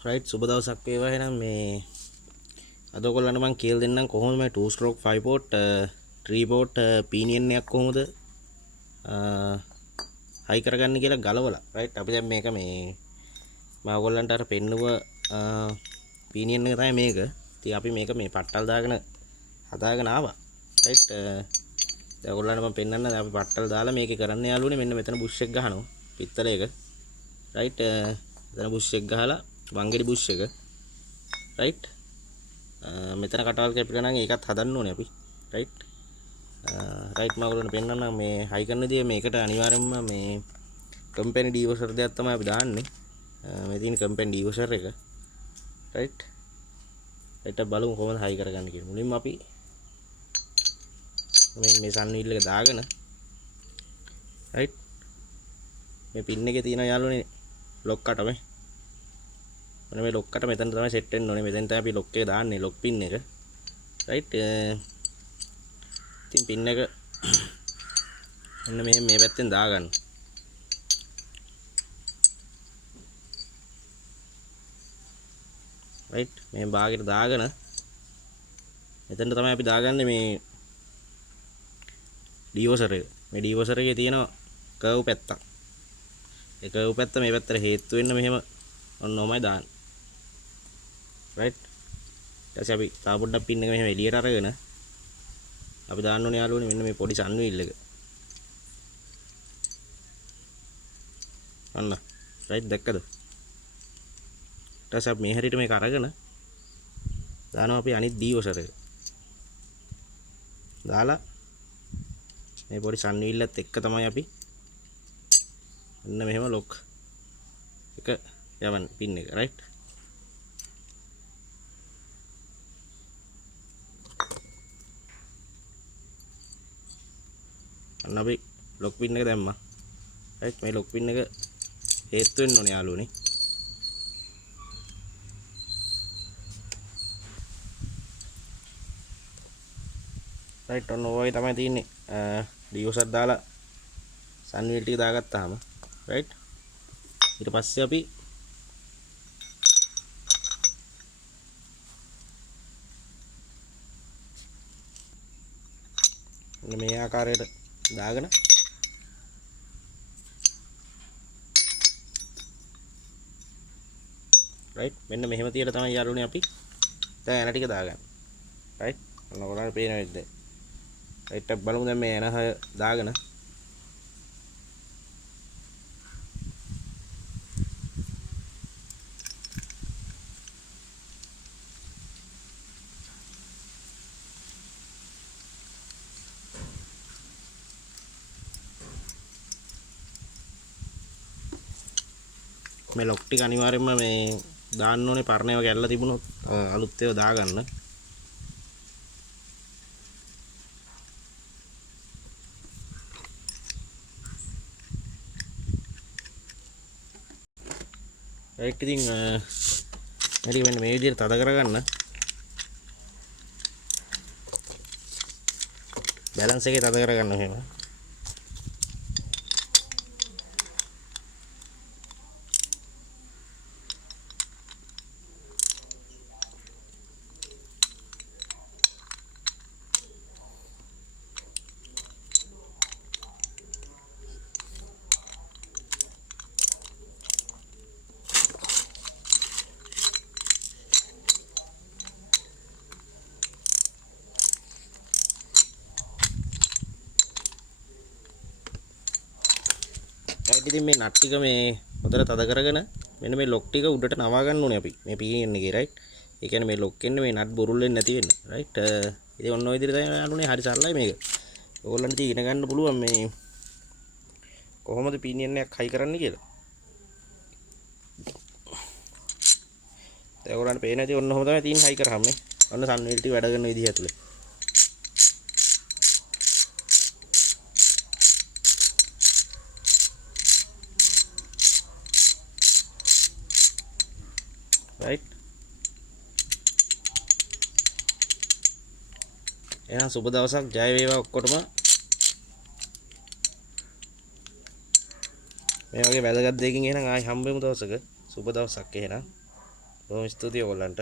Right සුබ දවසක් වේවා. එහෙනම් මේ අද ඔයගොල්ලන්ට මම කියලා දෙන්නම් කොහොමද මේ 2 stroke 5 port 3 port pinion එකක් කොහොමද හයි කරගන්න කියලා ගලවලා. රයිට් අපි දැන් මේක මේ මම ඔයගොල්ලන්ට අර පෙන්නුව pinion එක තමයි මේක. ඉතින් අපි මේක මේ පට්ටල් දාගෙන හදාගෙන ආවා. රයිට් දැන් ඔයගොල්ලන්ට මම පෙන්නන්න දැන් අපි පට්ටල් දාලා මේකේ කරන්න යාළුවනේ මෙන්න මෙතන බුෂ් එක ගහනවා පිත්තලයක. රයිට් එතන බුෂ් එක ගහලා වංගෙඩි බුෂ් එක රයිට් මෙතන කටවල් කැපිලා නම් ඒකත් හදන්න ඕනේ අපි රයිට් රයිට් මම ඔයගොල්ලන්ට පෙන්නන්න මේ හයි කරන දේ මේකට අනිවාර්යයෙන්ම මේ කම්පැනි ඩීවෝෂර් දෙයක් තමයි අපි දාන්නේ මේ තියෙන කම්පැනි ඩීවෝෂර් එක රයිට් ඒට බලමු කොහොමද හයි කරගන්න කියලා මුලින්ම අපි මේ සන් වීල් එක දාගෙන රයිට් මේ පින් එකේ තියෙන යාළුවනේ ලොක් කට මේ ලොක් කට මෙතන තමයි සෙට් වෙන්න ඕනේ. මෙතෙන් තමයි අපි ලොක් එක දාන්නේ ලොක් පින් එක. රයිට් ඉතින් පින් එක මෙන්න මේ පැත්තෙන් දාගන්න. රයිට් මේ භාගයට දාගෙන මෙතන තමයි අපි දාගන්නේ මේ ඩීවෝෂර් එක. මේ ඩීවෝෂර් එකේ තියෙන කර්ව් පැත්තක්. ඒ කර්ව් පැත්ත මේ පැත්තට හේතු වෙන්න මෙහෙම ඔන්නෝමයි දාන්නේ. රයිට් ඊට පස්සේ අපි තා පොඩ්ඩක් පින් එක මෙහෙම එළියට අරගෙන අපි දාන්න ඕනේ යාළුවනේ මෙන්න මේ පොඩි සන් වීල් එක. අන්න රයිට් දැක්කද? ඊට පස්සේ අපි මේ හැරියට මේක අරගෙන දානවා අපි අනිත් ඩීවෝෂර් එක. දාලා මේ පොඩි සන් වීල්ලත් එක්ක තමයි අපි මෙන්න මෙහෙම ලොක් එක යවන්නේ පින් එක රයිට්. අන්න අපි ලොක් පින් එක දැම්මා. රයිට් මේ ලොක් පින් එක හේතු වෙන්න ඕනේ යාළුවනේ. රයිට් ඔන්න ඔය තමයි තියෙන්නේ. ඩීවෝෂර් දාලා සන් වීල් ටික දාගත්තාම රයිට් ඊට පස්සේ අපි මේ ආකාරයට දාගෙන රයිට් මෙන්න මෙහෙම තියලා තමයි යාළුවනේ අපි දැන් එන ටික දාගන්න. රයිට් ඔන්න ඔයාලට පේනවද? රයිට් බලමු දැන් මේ එන හය දාගෙන මේ ලොක් ටික අනිවාර්යයෙන්ම මේ දාන්න ඕනේ. පරණ ඒවා කැල්ල තිබුණොත් අලුත් ඒවා දාගන්න. රයිට් ඉතින් හරි මෙන්න මේ විදිහට තද කරගන්න. බැලන්ස් එකේ තද කරගන්න එහෙම. ඉතින් මේ නට් ටික මේ හොඳට තද කරගෙන මෙන්න මේ ලොක් ටික උඩට නවා ගන්න ඕනේ අපි මේ පීන් එකේ රයිට්. ඒ කියන්නේ මේ ලොක් එකේ මේ නට් බොරුල් වෙන්නේ නැති වෙන්න රයිට්. ඉතින් ඔන්න ඔය විදිහට තමයි යන්නේ. හරි සරලයි මේක. ඕගොල්ලන්ට ඉගෙන ගන්න පුළුවන් මේ කොහොමද පීනියන් එකක් හයි කරන්න කියලා. දැන් ඔයගොල්ලන්ට පේන ඇති ඔන්න ඔහොම තමයි තියෙන්නේ හයි කරාම නේ. ඔන්න සන් වීල් ටික වැඩ කරන විදිහ ඇතුලේ. රයිට් එහෙනම් සුබ දවසක් ජය වේවා ඔක්කොටම. මේ වගේ වැදගත් දෙයකින් එහෙනම් ආයි හම්බෙමු දවසක. සුබ දවසක් එහෙනම්. බොහොම ස්තුතියි ඔයගොල්ලන්ට.